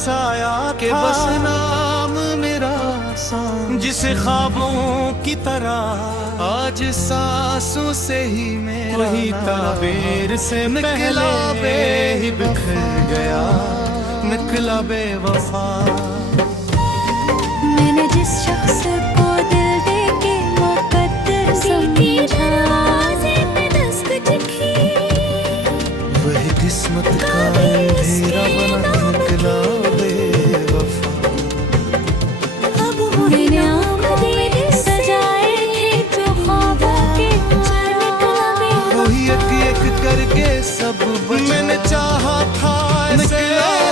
साया के था, बस नाम मेरा सांस, जिसे ख्वाबों की तरह आज सांसों से ही मेरा वही ताबीर से निकला पहले ही बिखर गया, निकला बेवफा। मैंने जिस शख्स को दिल दे के मुकद्दर समझा, वही किस्मत का अंधेरा बना निकला बेवफा। मैंने आँखों में सजाए थे जो ख्वाबों के जाल, वही एक एक करके सब बचा। मैंने चाहा था ऐसे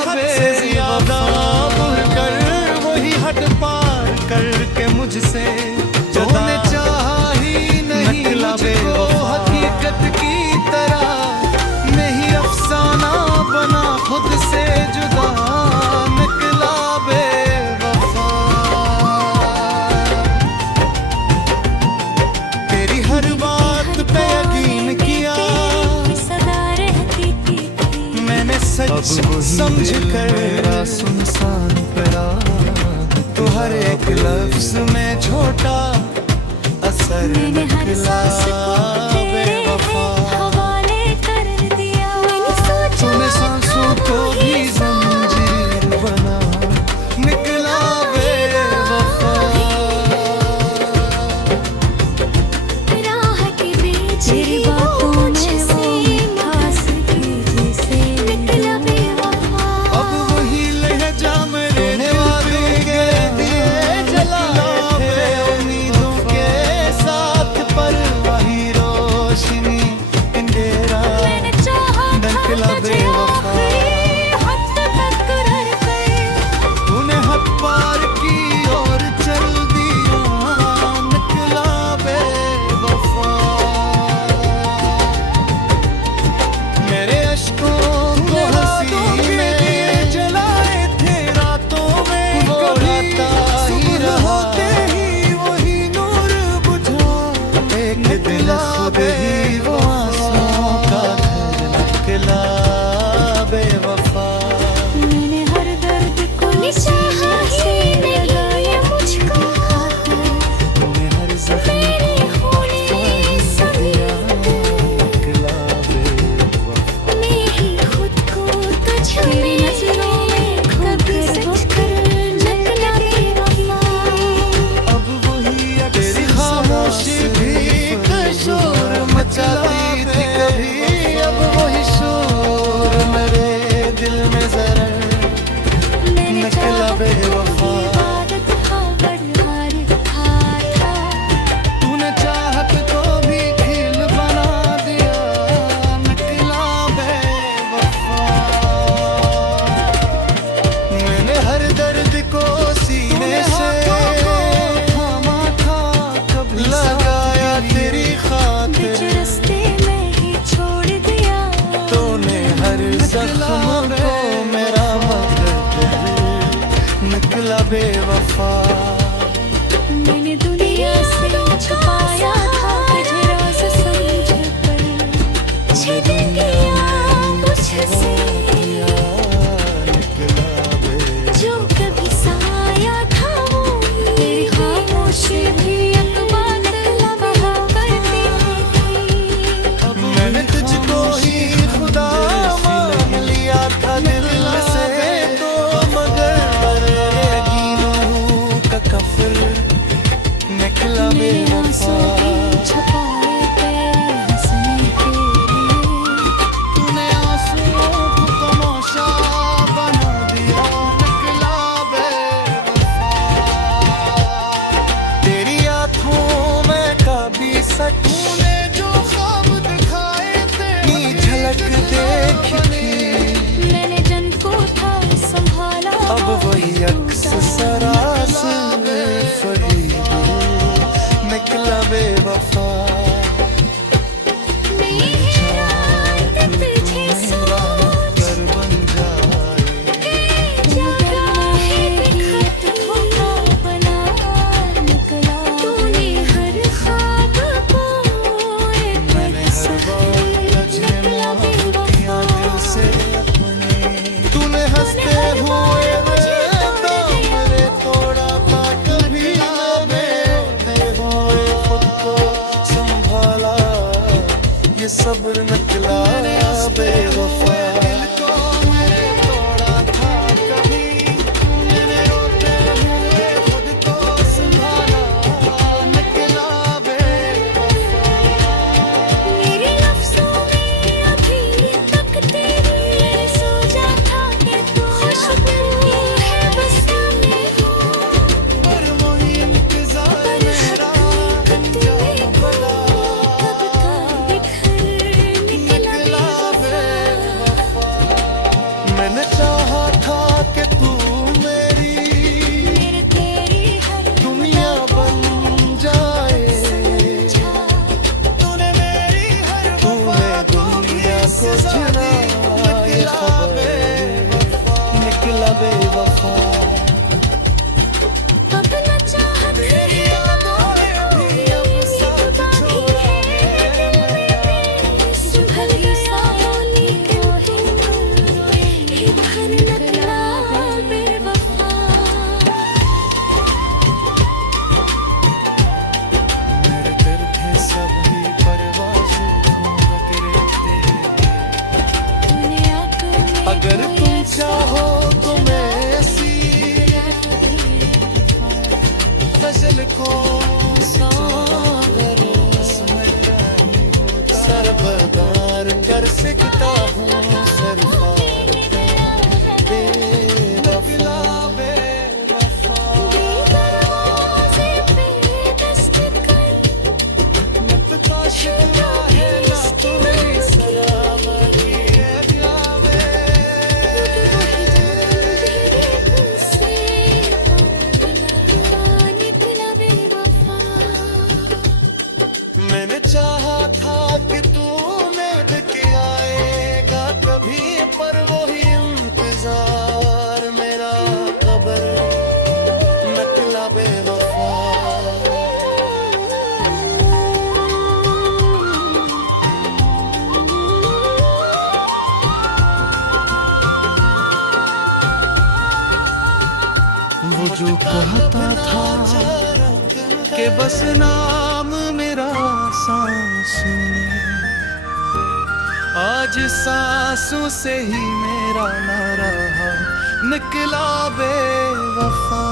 हद से ज्यादा बढ़कर, वही हद पार करके मुझसे जुदा। तूने चाहा ही नहीं मुझको हकीकत की तरह, मैं ही अफसाना बना खुद से जुदा, निकला बेवफा। तेरी हर बात पे यकीन किया, सदा रहती थी मैंने सच समझ कर मेरा सुनसान पड़ा, तो हर एक लफ्ज में छोटा असर मैंने हर निकला सांस को तेरे बेवफा। हवाले कर दिया। मैंने सोचा तूने सांसों को भी जंजीर बना, निकला बेवफा। राह के बीच तेरी बातों में वो मिठास थी जिसे निकला बेवफा। अब वही लहजा मेरे तूने वादे के दिए जलाए थे उम्मीदों के साथ, पर वही रोशनी अंधेरा मैंने चाहा था निकला तुझे बेवफा। आखिरी हद तक रह कर, तूने हद पार की और चल दिया, निकला बेवफा। मेरे अश्कों को हंसी में जलाए थे रातों में, वो राता ही रहा, होते ही वही नूर बुझा। एक दिल खुद ही वो आंसुओं का घर, निकला बेवफा। मैंने हर दर्द को निशाना से लगाया मुझको खाकर, तूने हर जख्म मेरे होने सभी निकला बेवफा। मैं ही खुद को तेरी नजरों में कभी सच कर निकला बेवफा। अब वही तेरी खामोशी भी शोर मचाती थी कभी, अब वही शोर मेरे दिल में जरा मैंने निकला चाहत बेवफा। की इबादत हार था, तूने चाहत को भी खेल बना दिया, निकला बेवफा। मैंने हर दर्द को सीने से थामा था, कभी लगाया तेरी बीच खातिर, रास्ते में ही छोड़ दिया। तूने हर जख्म को मेरा मदद, निकला बेवफा। मैंने दुनिया से छुपाया था तुझे राज समझ कर, छिद गया मुझसे निकला बेवफा। जो कभी साया था वो, तेरी खामोशी भी अखबार कहा करती थी। मैंने तुझको ही खुदा मान लिया था दिल से, तो मगर यकीनों का कफर, निकला मेरे आंसू बेवफा। भी छुपाए तेरे हंसने के लिए, तूने आंसुओं को तमाशा बना दिया, निकला बेवफा। तेरी आँखों में कभी सकूने जो ख्वाब दिखाए थे, नी झलक देखी थी, मैंने जन को था संभाला। अब वही अक्स सरासर फरीद, निकला बेवफा। मेरी रात तुझे सोच घर बन जाए, जगह है खत धोखा बना निकला। तूने हर ख्वाब को एक मैंने हर बात तुझे निकला माफ किया बेवफा। दिल से अपने, तूने हंसते हुए बेवफा अब न चाहत तेरी यादों ने भी अब साथ छोड़ा है मेरा सुभल सा बोली रोहे ये भर निकला बेवफा मेरे दर्द है सब ही परवाज़ों वगैरह तेरे तूने आंखों में अगर तुम चाहो तो मैं ऐसी गजल को सागर सरबदार कर सकता हूँ सरफार बेवफा बेवफा दरवाजे पे दस्तक कर मिटता शिकवा है ना तुम्हें सलामती है जावे मैंने चाहा था कि तू मेल के आएगा कभी पर वही इंतजार मेरा कबर नकला बेवफा वो जो कहता था कि बस नाम मेरा सांसों में आज सांसों से ही मेरा ना रहा निकला बेवफा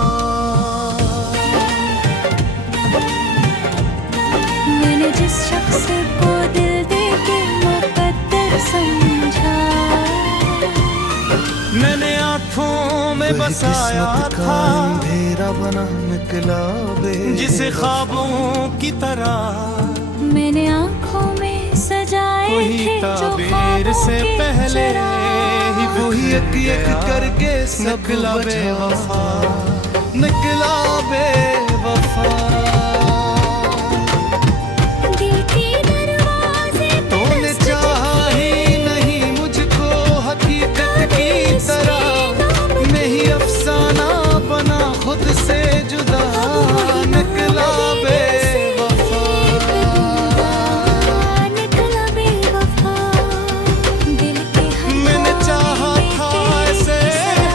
मैंने जिस शख्स को दिल दे के मुकद्दर समझा मैंने आँखों में बसाया था अंधेरा बना निकला जिसे ख्वाबों की तरह मैंने आंखों में सजाए वही थे जो ताबीर ख्वाबों से के पहले चिराग। ही वही एक करके निकला बेवफा निकला बेवफा दिल के दरवाजे पे तूने चाहा ही नहीं मुझको हकीकत की तरह मैं ही अफसाना बना खुद से जुदा निकला बेवफा निकला बेवफा दिल के हर मैंने चाहा था ऐसे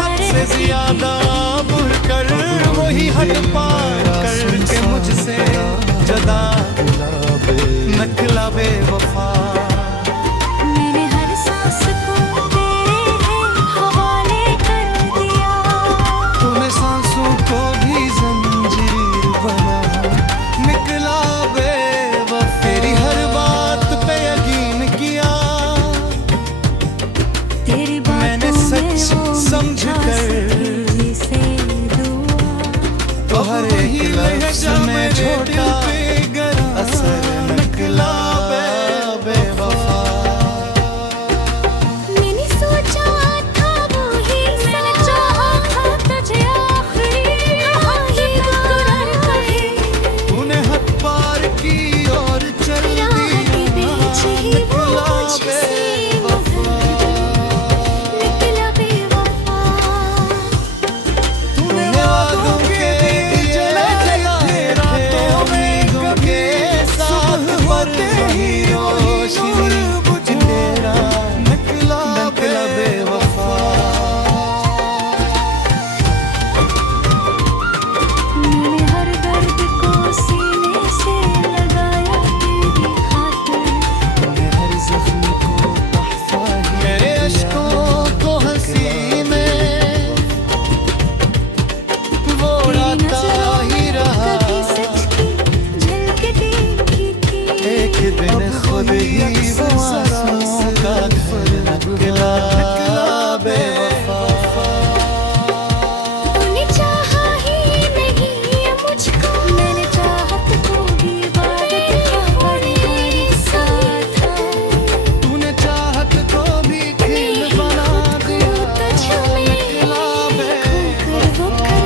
हद से ज्यादा बढ़कर वही हद पार करके मुझसे जदा नकला बेवफा मैंने हर सांस को तेरे है हवाले कर दिया तूने सांसों को भी जंजीर बना निकला बेवफा तेरी हर बात पे यकीन किया तेरी मैंने बातों सच में वो समझ मिठास कर थी जिसे दुआ तो हर एक लफ्ज़ में छोटा असर निकला बेवफा मैंने सोचा था वो ही मैंने चाहा था तुझे आखिरी हाँ ये मुस्कुरार कहे तूने हद पार की और चल राह के दिया बीच ही वो निकला मुझसे बेवफा निकला बेवफा तूने वादों के जले जलाए रातों में के साथ होते ही रोशनी बुझ तेरा निकला बेवफा मैंने हर दर्द को सीने से लगाया तेरी खातिर हर ज़ख्म को तहफ़ा मेरे अश्कों को हंसी में वो उड़ाता ही रहा कभी सच की झलक देखी थी एक दिन खुद ही वो आंसुओं का घर निकला बेवफा तूने चाहा ही नहीं मुझको मैंने चाहत को भी इबादत का बड़ी साथ तूने चाहत को भी खेल बना दिया तुझ में निकला खोकर वो कर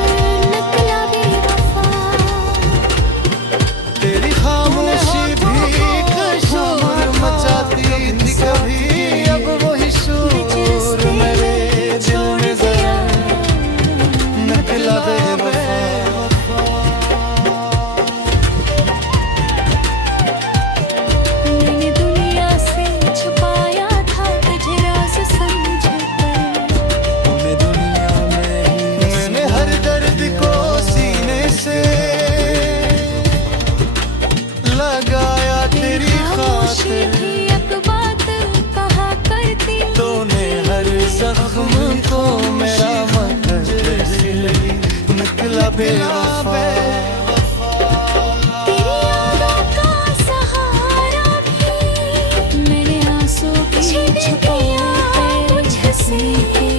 निकला बेवफा तेरी खामोशी भी कशोर मचाती लगाया तेरी खामोशी खातिर, भी एक बात कहा करती। तूने हर जख्म को मेरा मंजिल निकला बेवफा। तेरी यादों का सहारा भी मैंने आंसू की छुपाया मुझसे के।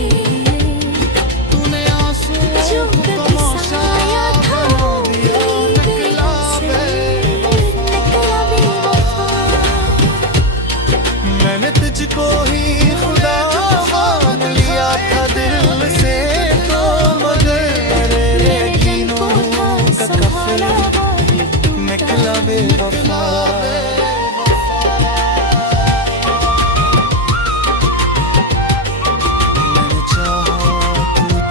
तूने आंसू जो को कभी तमाशा सहाया था बना दिया, निकला निकला बेवफा। मैंने तुझको ही खुदा मान लिया था दिल से, तो मगर मेरे जीनों का संभाला कफन वो ही निकला बेवफा। मैंने चाहा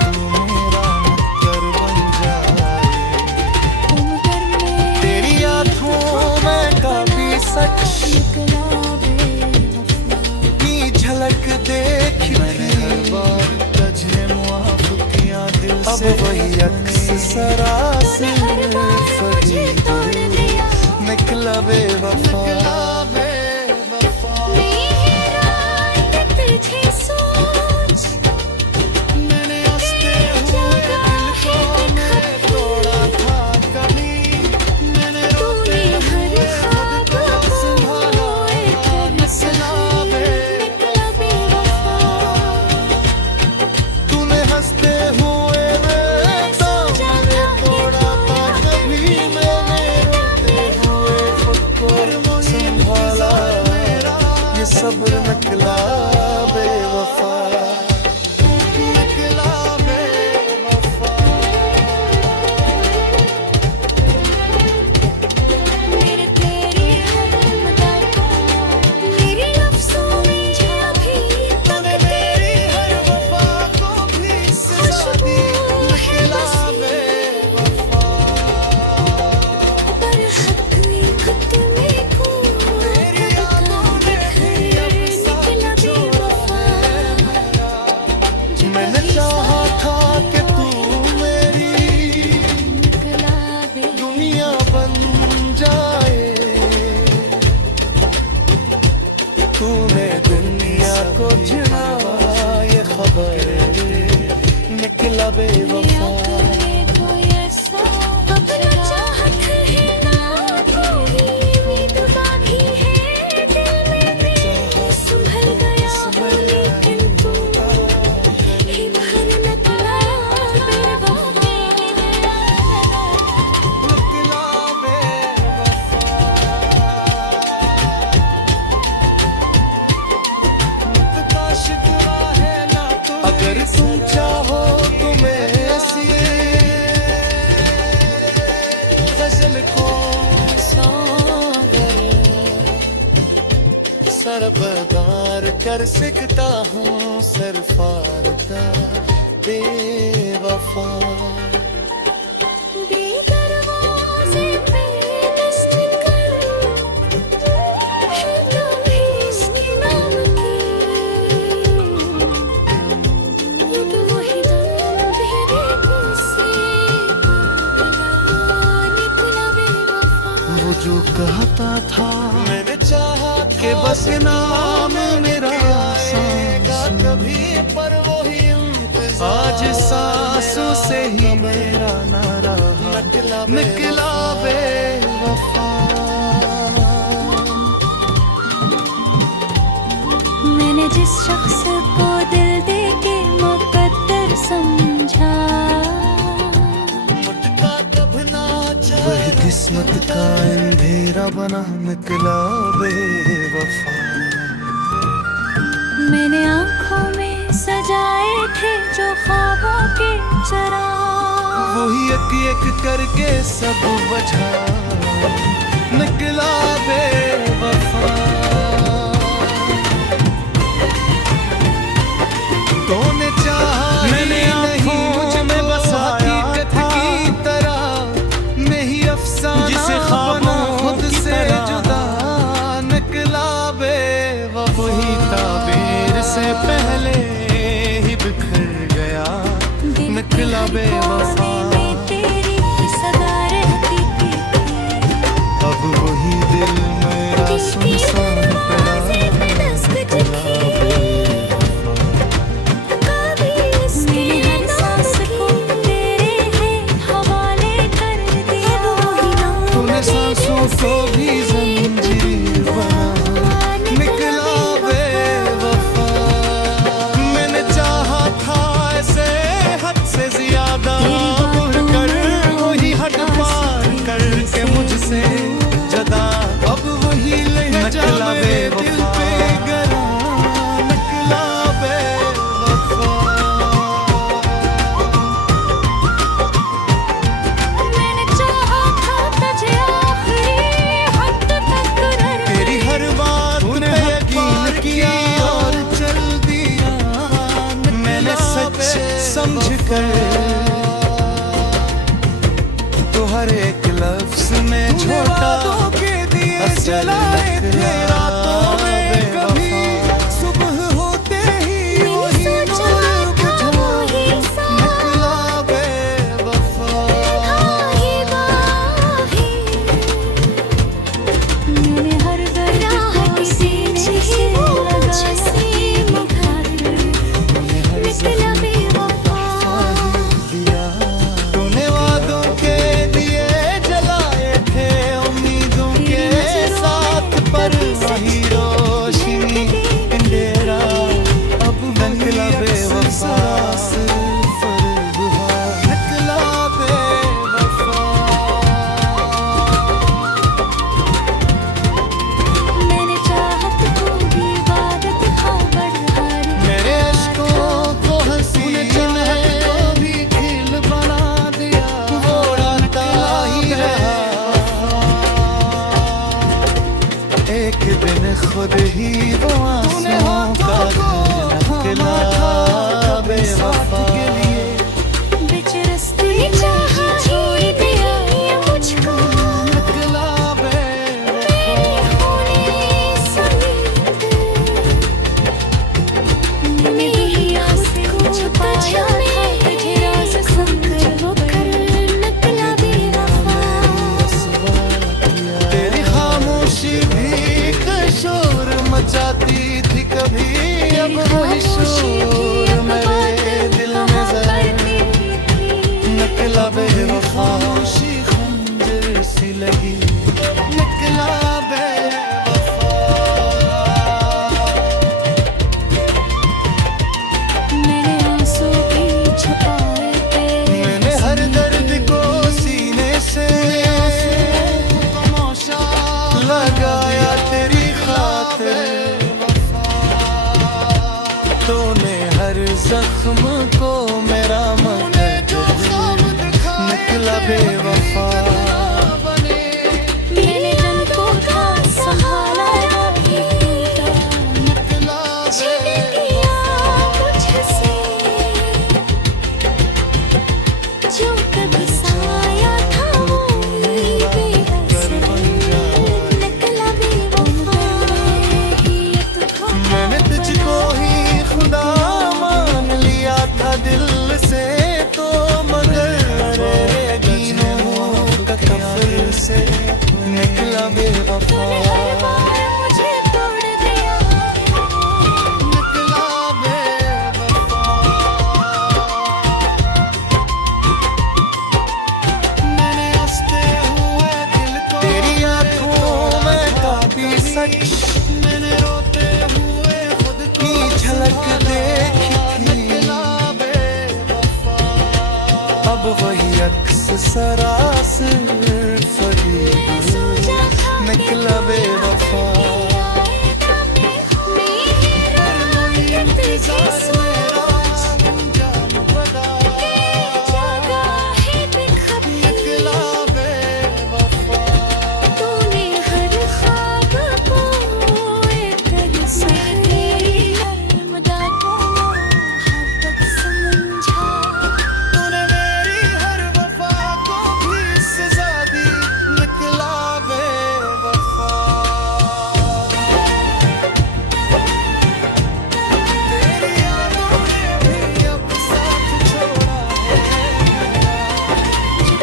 तू मेरा नक्कर बन जाए, उम्र में तेरी आँखों में काफी सच निकला बेवफा। की झलक देखी मैंने हर बार तुझे मुआफ किया दिल से, अब वही अक्स सरासिर मुझे तोड़ दिया निकला बेवफा। मेरी रात तुझे सोच मैंने हंसते हुए दिल को मैं तोड़ा था कभी, मैंने रोते हुए खुद को संभाला निकला बेवफा। तूने हंसते हुए तो मैंने तोड़ा था कभी, मैंने रोते हुए खुद को संभाला, ये सब्र निकला बेवफा, निकला बेवफा। मेरे तेरी हर अदा मेरी अफ़सों में अभी तक मेरी हर वफा को भी सजा दी, निकला बेवफा। पर हक एक तुम्हें को तेरी यादों ने भी अब साथ निकला छोड़ा बेवफा। मैंने चाहा था कि तू मेरी निकला बेवफा। दुनिया बन जाए, तूने दुनिया को छिड़ा ये खबर निकला बेवफा। निकला बेवफा। मुझका शिकवा है ना तू, अगर तुम चाहो तो मैं ऐसी गजल को सागर सरबदार कर सकता हूँ, सरफार का बेवफा। दरवाज़े पे दस्तकर है तुम्हें इसके नाम की, ये तो वही दम तेरे से निकला बेवफा। वो जो कहता था मैंने चाहा कि बस नाम मेरा सांस कभी, पर वही आज सांसों से ही मेरा ना रहा, निकला बेवफा। मैंने जिस शख्स को दिल दे के मुकद्दर समझा, मुटका कब ना वह किस्मत का अंधेरा बना, निकला बेवफा। मैंने आँखों में सजाए थे जो ख्वाबों के चिराग, वही एक एक करके सब बचा, निकला बेवफा। तूने चाहा मैंने आँखों में बसा हकीकत की तरह, मैं ही अफसाना जिसे ख्वाबों खुद से जुदा, निकला बेवफा। वही ताबीर से पहले ही बिखर गया, निकला बेवफा। तेरी सदा रहती थी, अब वही कर तो हर एक लफ्ज में छोटा असल नखरा कभी सुबह होते ही वही नूर बुझा निकला बेवफा मैंने हर राह सीने से लगा निकला बेवफा दिया तूने वादों के दिए जलाए थे उम्मीदों के साथ पर वही रोशनी अंधेरा अब निकला बेवफा निकला बेवफा मैंने चाहत को भी इबादत खबर हार मेरे अश्कों को हंसी ने भी खिल बना दिया वो उड़ाता ही रहा एक दिन खुद ही वो आंसुओं का घर निकला बेवफा बिच रस्ते चाहा छोड़ दिया ये मुझको निकला बेवफा मैंने ही आसे को छुपा तुझे राज समझ वो कर निकला बेवफा तेरी खामोशी भी शोर मचाती थी कभी अब वही शोर मेरे दिल में जरा निकला बेवफा खामोशी खंजर सी लगी निकला बेवफा मैंने आंसू भी छुपाए थे मैंने हर दर्द को सीने से खामोशा लगाया तेरी खातिर तूने हर जख्म को मेरा मदद निकला बेवफा मैंने जन को था संभाला ही टूटा निकला छीन लिया मुझसे जो कभी साया था वो बेअसर निकला बेवफा मैंने तुझको ही खुदा मान लिया था दिल से तो मगर यकीनों का कफर से निकला बेवफा मुझे तोड़ दिया निकला बेवफा मैंने हंसते हुए दिल को तेरी आंखों में काफी सच मैंने रोते हुए खुद की झलक देखी थी अब वही अक्स सरासर फरीद निकला बेवफा इंतजार मेरा अंजाम बदा निकला बेवफा तूने हर ख्वाब को एक नर्मदा को मोहब्बत समझा तूने मेरी हर वफा को भी सजा दी निकला बेवफा तेरी यादों ने भी अब साथ छोड़ा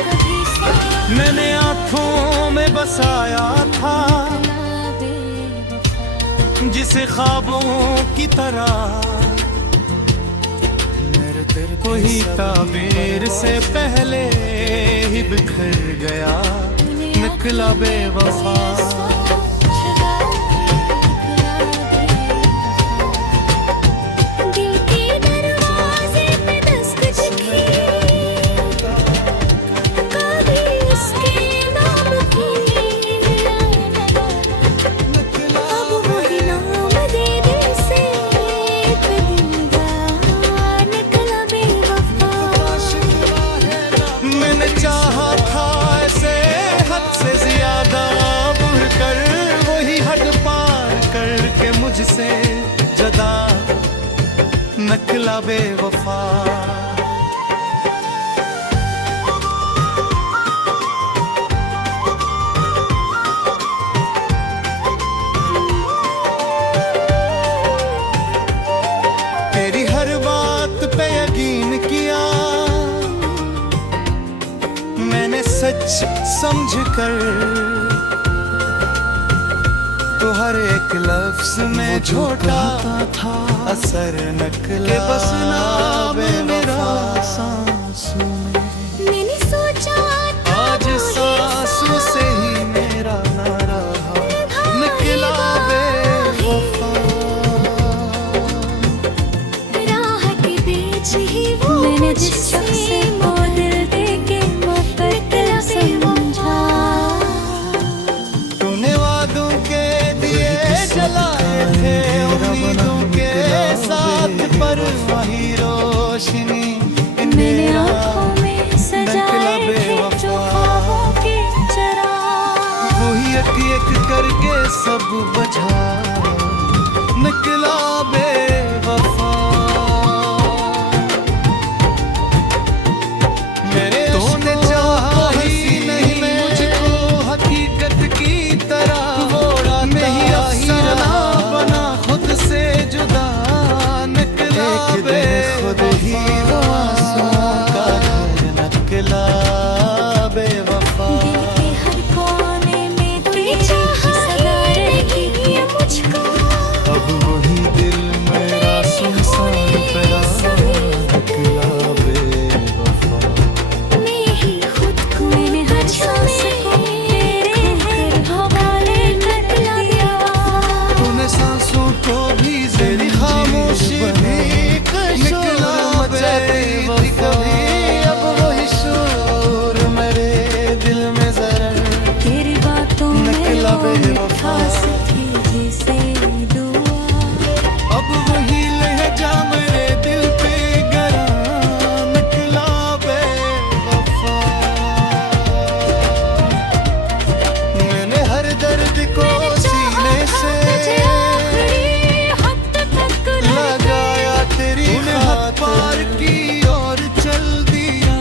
कभी साया मैंने आँखों में बसाया था जिसे ख्वाबों की तरह वही ताबीर से पहले ही बिखर गया निकला बेवफा दिल के दरवाजे पे दस्तक की कभी उसके नाम की अब वही नाम दे दिल से एक दिलदार निकला बेवफा मैंने चाहा था ऐसे हद से ज्यादा बढ़कर वही हद पार करके मुझसे जदा निकला बेवफा समझ कर तो हर एक लफ्ज में झोटा था असर नकला के बस नाम मेरा बेवफा। सांसों में मैंने सोचा था आज वो सांसों से ही मेरा ना रहा निकला बेवफा। राह के बीच ही वो मैंने जिस शख्स से वो दिल दे के मोहब्बत समझा। तूने वादों के दिए जलाए थे उम्मीदों के साथ पर वही रोशनी मैंने आँखों में सजाए थे जो ख्वाबों के चिराग। वही एक एक करके सब बझा निकला बेवफा। मेरे तूने अश्कों चाहा को ही हंसी नहीं में मुझको हकीकत की तरह वोड़ा नहीं था अफसर ना हीरा। बना खुद से जुदा निकला एक दिन खुद ही वो आंसुओं का घर निकला बेवफा। दिल के हर कोने में तेरी सदा रहेगी ये मुझको। अब वही दिल मेरा सुनसान पड़ा निकला बेवफा। मैं ही खुद को मैंने हर सांस को तेरे घर हवाले कर दिया। तूने सांसों को भी तेरी खामोशी भी निकला मचाती थी कभी अब वही शोर मेरे दिल में जरा तेरी बातों में निकला वो बेवफा। मिठास थी जैसे दुआ। अब वही लहजा मेरे दिल पे गरा निकला बेवफा। मैंने हर दर्द को सीने से लगाया तेरी तूने हद पार खातिर। की और चल दिया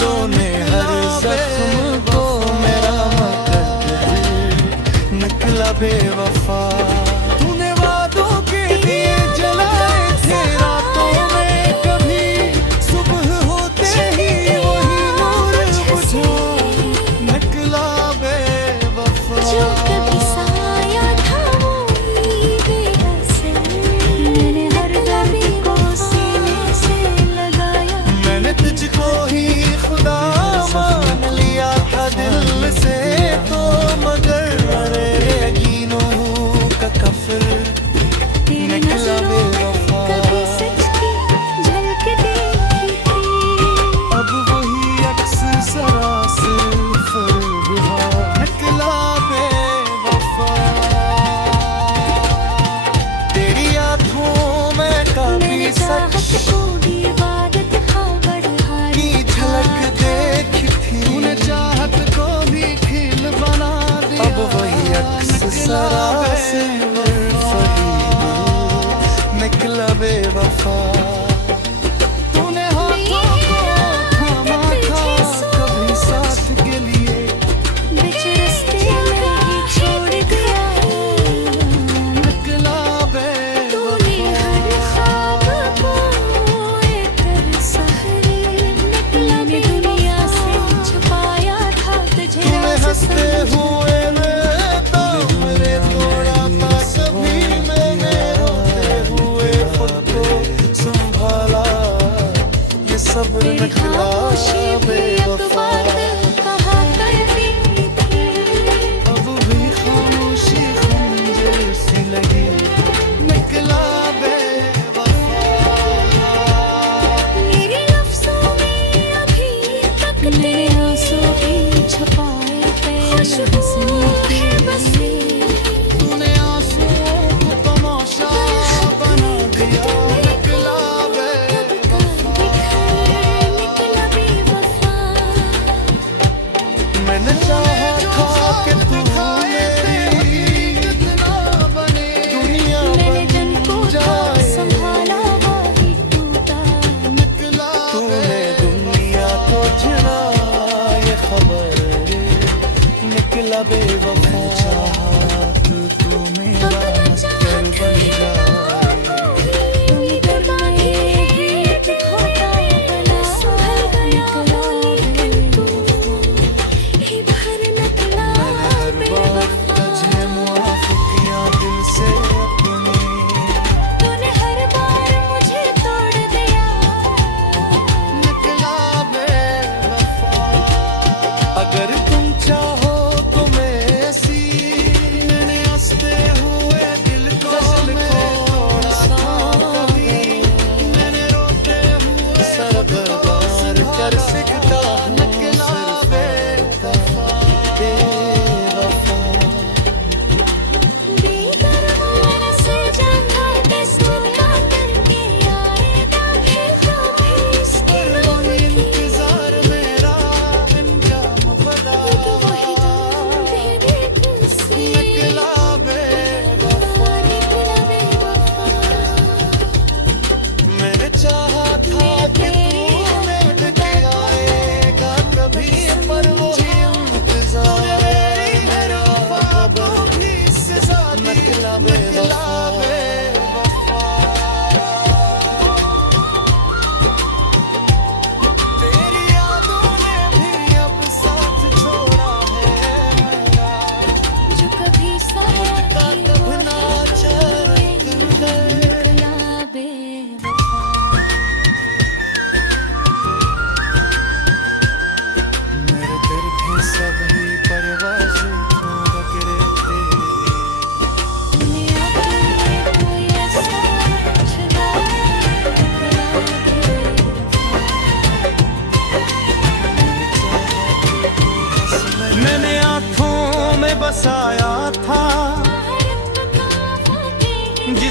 तूने हर जख्म को मेरा मदद निकला बेवफा। तूने वादों के दिए जलाए थे रातों में कभी सुबह होते ही वही नूर बुझा निकला बेवफा। जो कभी साया था वो ही बेअसर। मैंने हर दर्द को सीने से लगाया। मैंने तुझको ही खुदा मान लिया था दिल से तो मगर मेरे यकीनों का कफर तेरी निकला नजरों में बेवफा। कभी सच की झलक देखी थी। अब वही अक्स सरासर फरबहा निकला बेवफा। तेरी आँखों में मैंने काफी चाहत सच को इबादत खबर की झलक देखी थी। तूने चाहत को भी खिल बना दिया अब वही अक्स निकला सरासर फरीब निकला बेवफा। तूने हाथों को थामा था कभी साथ के लिए बिच रास्ते में ही छोड़ दिया। निकला तूने हर ख्वाब को एक सहरी निकला। दुनिया से छुपाया था तुझे तुम्हें राज हंसते समझ। हुए तो मेरे तोड़ा था कभी मैंने रोते हुए खुद को संभाला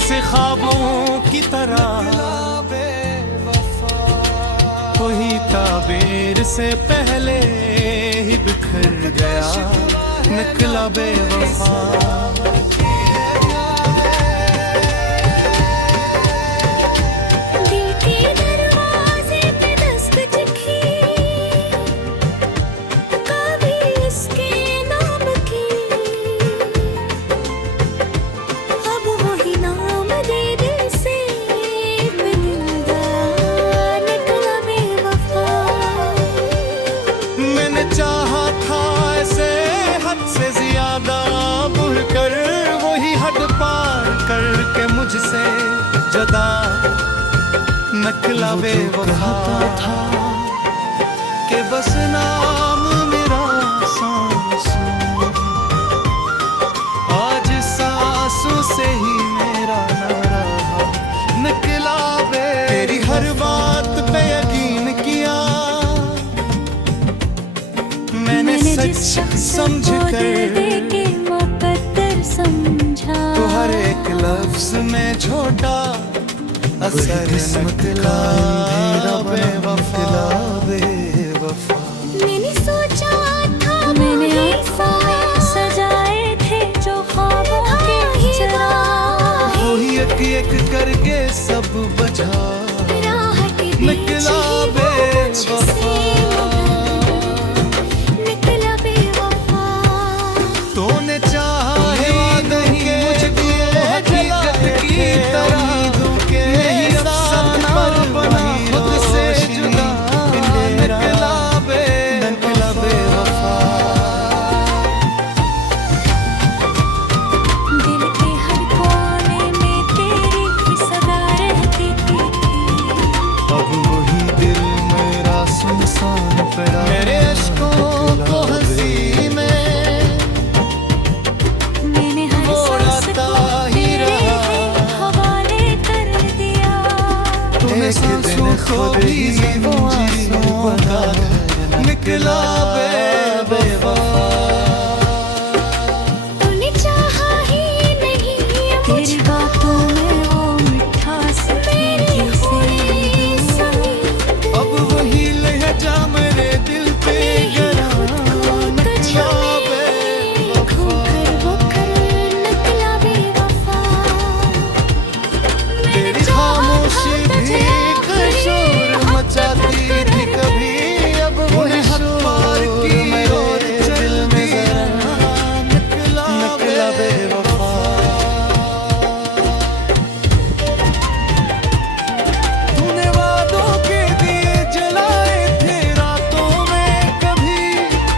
जैसे ख्वाबों की तरह कोई ताबीर से पहले ही बिखर गया, निकला बेवफा। दिल के दरवाजे पे दस्तक की, कभी उसके नाम की, अब वही नाम दे दिल से मिलता, निकला बेवफा। मैंने चाहा था ऐसे हद से ज्यादा बढ़कर, वही हद पार करके मुझसे जुदा, निकला बेवफा था कि बस नाम मेरा सांसों, आज सांसों से ही मेरा न रहा, निकला बे। तेरी हर बात पे यकीन किया मैंने, सच समझ कर के मुकद्दर समझा, तो हर एक लफ्ज में छोटा असर निकला बेवफा, बेवफा। मैंने सोचा था मैंने ऐसा सजाए थे जो ख्वाबों के चिराग, वही एक एक करके सब बजा, राहत निकला बेवफा, निकला बेवफा। तूने चाहा नहीं मुझको हकीकत की तरह, नहीं अफसाना बना खुद से जुदा, निकला बेवफा। दिल के हर कोने में तेरी ही सदा रहती थी, अब वही दिल मेरा सुनसान पड़ा, मेरे अश्कों को हंसी में मैंने हर सांस को तेरे हवाले कर दिया, तूने सांसों को भी ज़िंदगी बना, निकला बेवफा। तूने चाहा ही नहीं तेरी बातों में वो मिठास मेरी हुई समी, अब वही लहजा मेरे दिल पे गया, निकला बेवफा। निकला बेवफा। तेरी खामोशी भी शोर मचाती थी कभी, अब वही हद पार की और दिल में जरा, निकला बेवफा। तूने वादों के दिए जलाए थे रातों में, कभी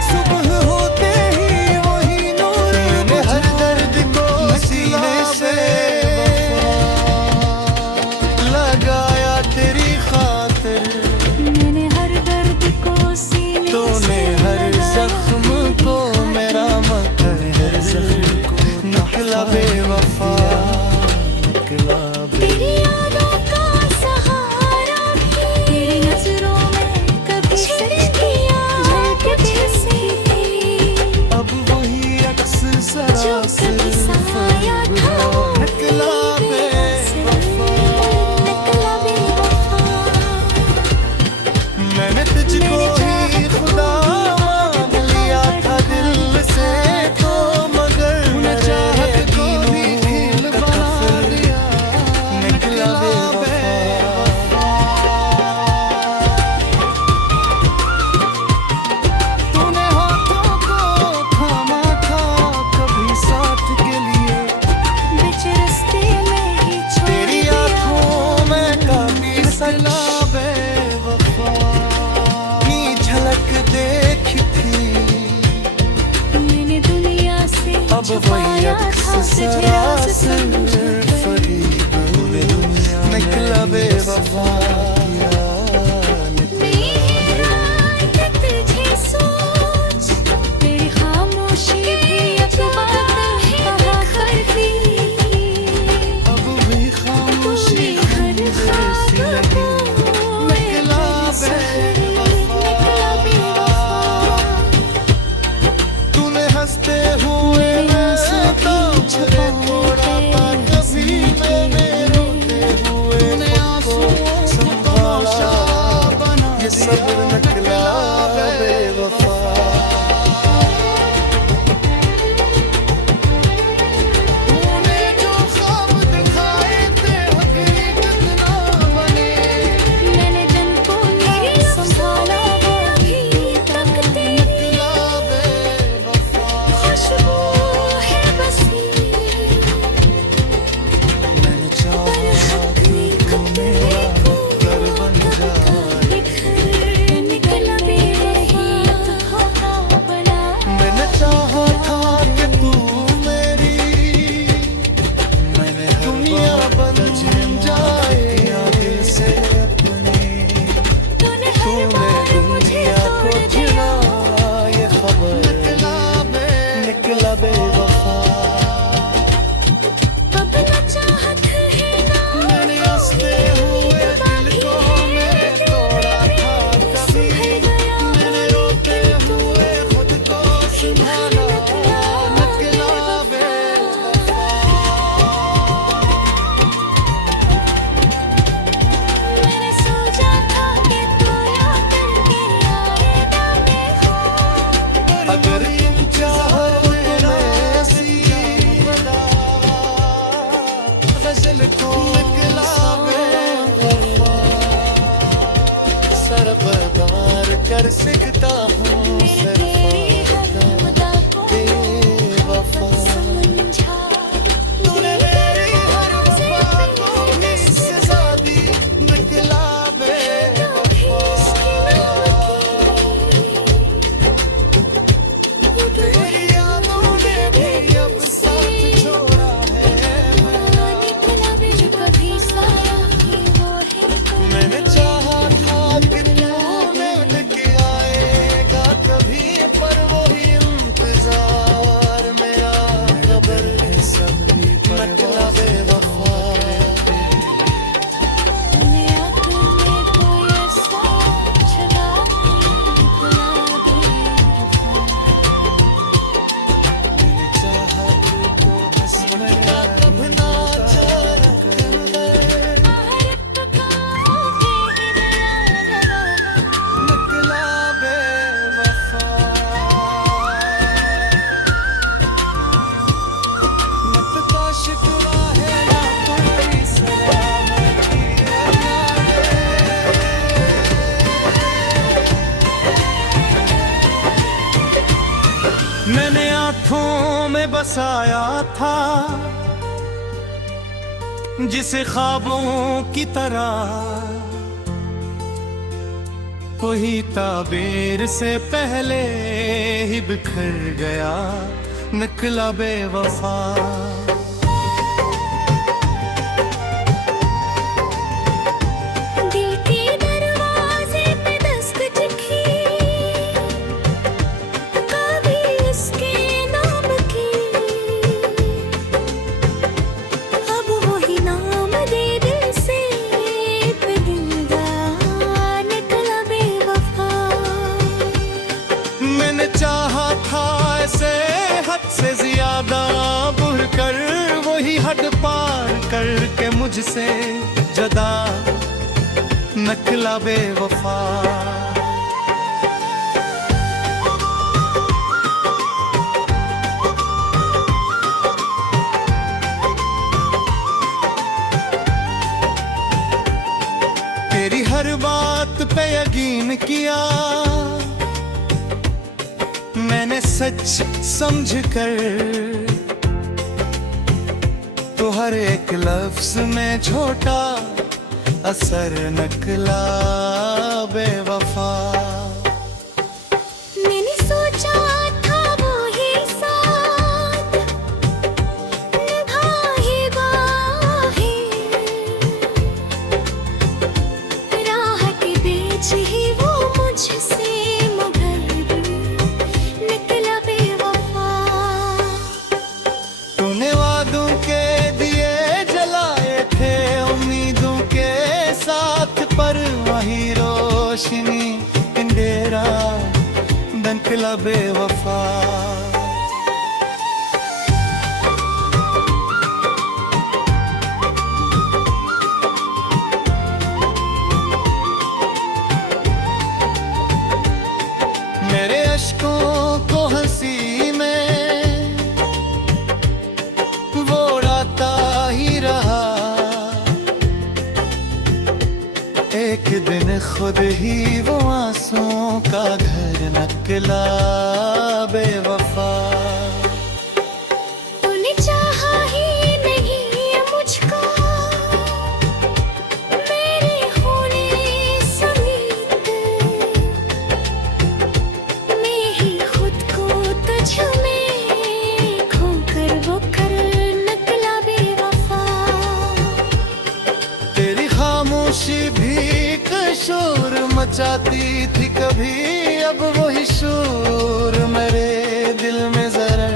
सुबह होते ही वही नूर ने हर दर्द को सीने से लगाया तेरी खातिर, मैंने हर दर्द को सीने तूने हर जख्म को मेरा मकर, हर जख्म को निकला बेवफा, निकला तेरी यादों का सहारा भी, तेरी नजरों में कभी सच किया झलकती सी, अब वही अक्स जो कभी साया था वो निकला बेवफा। निकला बेवफा। मैंने तुझको ही खुदा मान लिया था दिल से, तो मगर चाहत को भी खेल बना दिया, निकला बेवफा। तूने हाथों को थामा था कभी साथ के लिए, बीच रास्ते में ही छोड़ तेरी दिया, आँखों में काफी सला बेवफा। नी झलक देखी थी मैंने दुनिया से अब वही छुपाया अक्स था सरासर सरासर फरीब, निकला बेवफा। तुझे सोच तेरी खामोशी भी अब बात कहा करती, अब भी खामोशी जैसी लगी, निकला बेवफा। तूने हंसते हुए तो मुझे छोड़ा था कभी मैंने शिकवा है ना कोई सलामती मैंने आँखों में बसाया था जिसे ख्वाबों की तरह वही ताबीर से पहले ही बिखर गया निकला बेवफा दिल के दरवाजे पे दस्तक की कभी उसके नाम की अब वही नाम दे दिल से दिलदार निकला बेवफा मैंने चाहा था ऐसे हद से ज्यादा बुर कर वही हद पार करके मुझसे जदा निकला बेवफा तेरी हर बात पे यकीन किया मैंने सच समझ कर तो हर एक लफ्ज में छोटा असर निकला बेवफा मैंने सोचा था वो ही साथ निभाएगा ही राह के बीच ही वो मुझसे मगर निकला बेवफा तूने वादों के दिए जलाए थे उम्मीदों के साथ पर वही रोशनी अंधेरा निकला बेवफा मेरे अश्कों को हंसी में वो उड़ाता ही रहा एक दिन खुद ही वो आंसुओं का घर निकला बेवफा तूने चाहा ही नहीं मुझको मेरे होने समेत मैं ही खुद को तुझ में खोकर वो कर निकला बेवफा तेरी खामोशी भी शोर मचाती थी कभी अब वही शोर मेरे दिल में जरा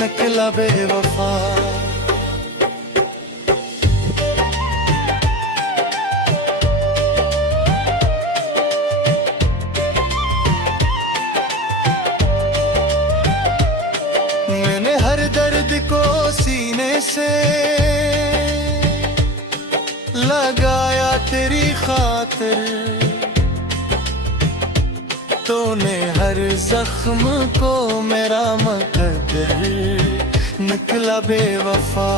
निकला बेवफा मैंने हर दर्द को सीने से लगाया तेरी खातिर तूने हर जख्म को मेरा मुकद्दर निकला बेवफा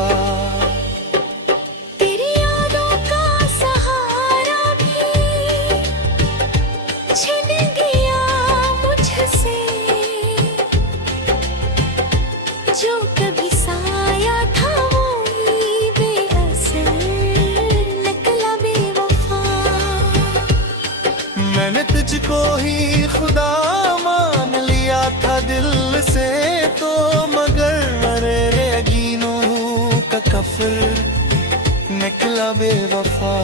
तेरी यादों का सहारा भी छिन गया मुझसे जो कभी साया था वो ही बेअसर निकला बेवफा मैंने तुझको ही खुदा मान लिया था दिल से तो मगर मेरे यकीनों का कफर निकला बेवफा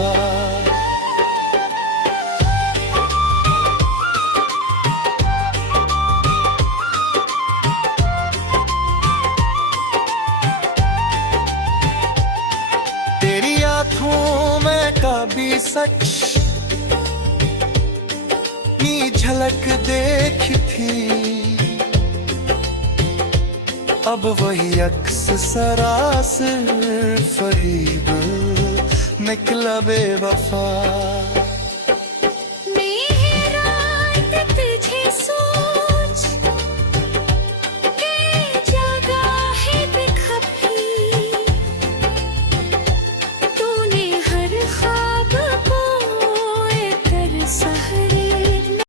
तेरी आँखों में कभी सच नी झलक देखी थी अब वही अक्स सरासर फरीब निकला बेवफा